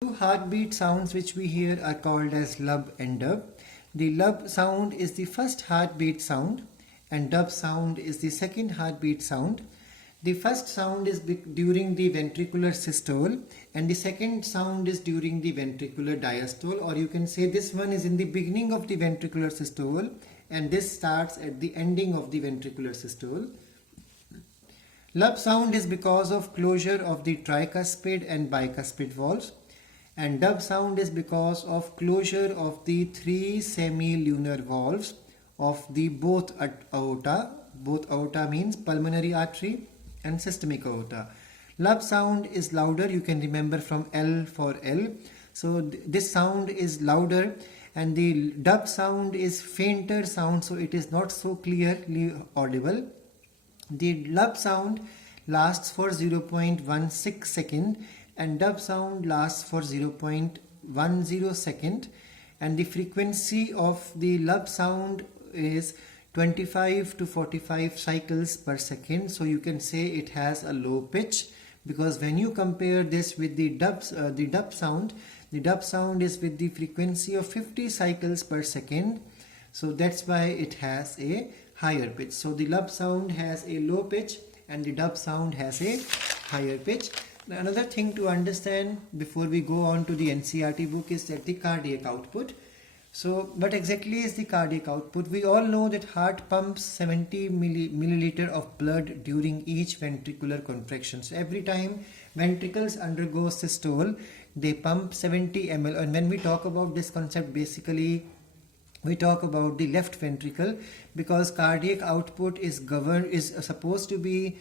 Two heartbeat sounds which we hear are called as lub and dub. The lub sound is the first heartbeat sound and dub sound is the second heartbeat sound. The first sound is during the ventricular systole and the second sound is during the ventricular diastole, or you can say this one is in the beginning of the ventricular systole and this starts at the ending of the ventricular systole. Lub sound is because of closure of the tricuspid and bicuspid valves, and dub sound is because of closure of the three semilunar valves of the both aorta. Both aorta means pulmonary artery and systemic aorta. Lub sound is louder, you can remember from L for L. So this sound is louder, and the dub sound is fainter sound, so it is not so clearly audible. The lub sound lasts for 0.16 second and dub sound lasts for 0.10 second, and the frequency of the lub sound is 25 to 45 cycles per second. So you can say it has a low pitch, because when you compare this with the dub sound is with the frequency of 50 cycles per second. So that's why it has a higher pitch. So the lub sound has a low pitch and the dub sound has a higher pitch. Another thing to understand before we go on to the NCERT book is that the cardiac output. So what exactly is the cardiac output? We all know that heart pumps 70 milliliter of blood during each ventricular contraction. So every time ventricles undergo systole, they pump 70 ml. And when we talk about this concept, basically we talk about the left ventricle, because cardiac output is supposed to be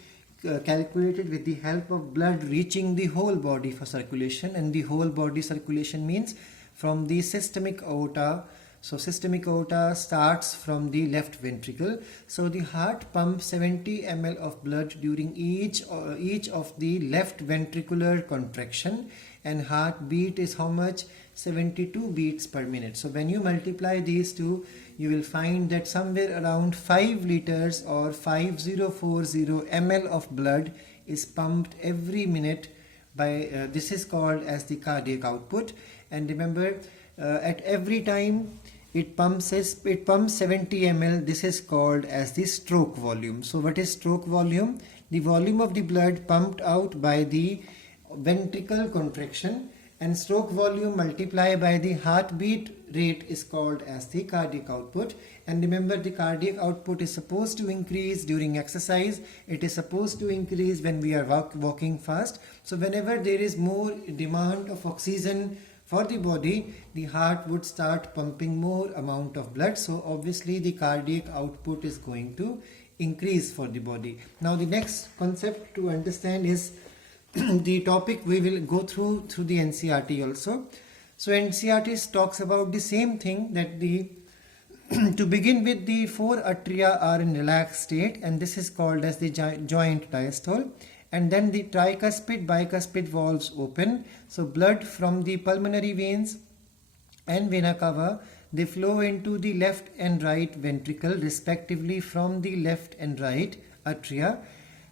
calculated with the help of blood reaching the whole body for circulation, and the whole body circulation means from the systemic aorta. So systemic aorta starts from the left ventricle. So the heart pumps 70 ml of blood during each of the left ventricular contraction, and heartbeat is how much? 72 beats per minute. So when you multiply these two, you will find that somewhere around 5 liters or 5040 ml of blood is pumped every minute by this is called as the cardiac output. And remember, at every time it pumps 70 ml, this is called as the stroke volume. So what is stroke volume? The volume of the blood pumped out by the ventricle contraction, and stroke volume multiplied by the heartbeat rate is called as the cardiac output. And remember, the cardiac output is supposed to increase during exercise. It is supposed to increase when we are walking fast. So whenever there is more demand of oxygen for the body, the heart would start pumping more amount of blood. So obviously the cardiac output is going to increase for the body. Now the next concept to understand is the topic we will go through the NCERT also. So NCERT talks about the same thing, that the to begin with, the four atria are in relaxed state, and this is called as the joint diastole. And then the tricuspid bicuspid valves open. So blood from the pulmonary veins and vena cava, they flow into the left and right ventricle respectively from the left and right atria.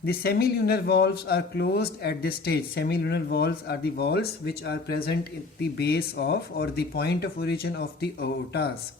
The semilunar valves are closed at this stage. Semilunar valves are the valves which are present at the base of or the point of origin of the aortas.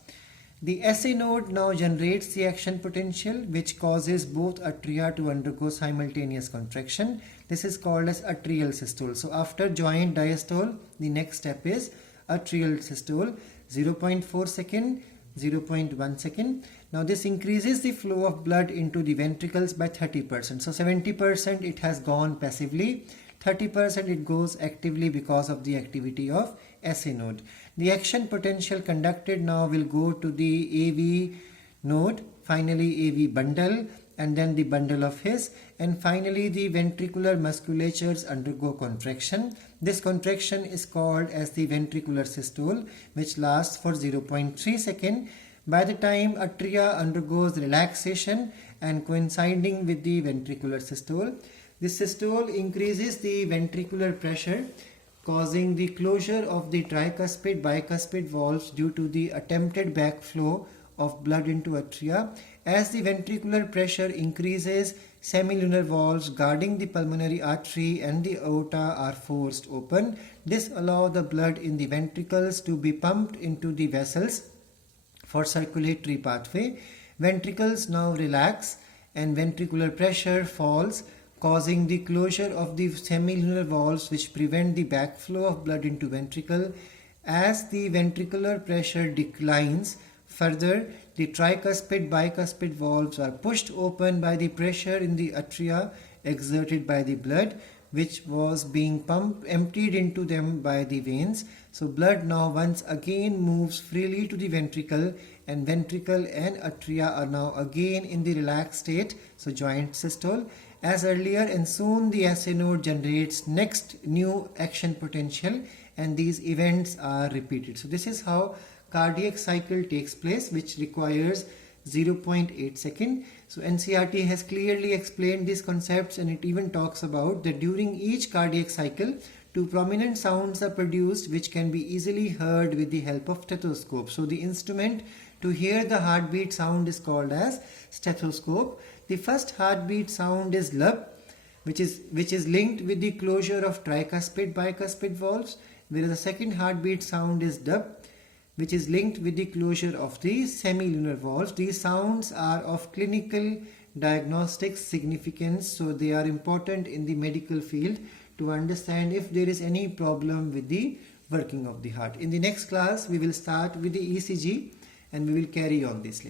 The SA node now generates the action potential which causes both atria to undergo simultaneous contraction. This is called as atrial systole. So after joint diastole, the next step is atrial systole, 0.4 second, 0.1 second. Now this increases the flow of blood into the ventricles by 30%. So 70% it has gone passively, 30% it goes actively because of the activity of SA node. The action potential conducted now will go to the AV node, finally AV bundle, and then the bundle of His, and finally the ventricular musculatures undergo contraction. This contraction is called as the ventricular systole, which lasts for 0.3 second. By the time atria undergoes relaxation and coinciding with the ventricular systole, this systole increases the ventricular pressure, causing the closure of the tricuspid bicuspid valves due to the attempted backflow of blood into atria. As the ventricular pressure increases, semilunar valves guarding the pulmonary artery and the aorta are forced open. This allows the blood in the ventricles to be pumped into the vessels for circulatory pathway. Ventricles now relax and ventricular pressure falls, causing the closure of the semilunar valves which prevent the backflow of blood into ventricle. As the ventricular pressure declines further, the tricuspid bicuspid valves are pushed open by the pressure in the atria exerted by the blood which was being emptied into them by the veins. So blood now once again moves freely to the ventricle, and ventricle and atria are now again in the relaxed state, so joint systole as earlier, and soon the SA node generates next new action potential and these events are repeated. So this is how cardiac cycle takes place, which requires 0.8 second. So NCERT has clearly explained these concepts, and it even talks about that during each cardiac cycle, two prominent sounds are produced which can be easily heard with the help of stethoscope. So the instrument to hear the heartbeat sound is called as stethoscope. The first heartbeat sound is lub, which is linked with the closure of tricuspid bicuspid valves, whereas the second heartbeat sound is dub, which is linked with the closure of the semilunar valves. These sounds are of clinical diagnostic significance, so they are important in the medical field to understand if there is any problem with the working of the heart. In the next class, we will start with the ECG and we will carry on this later.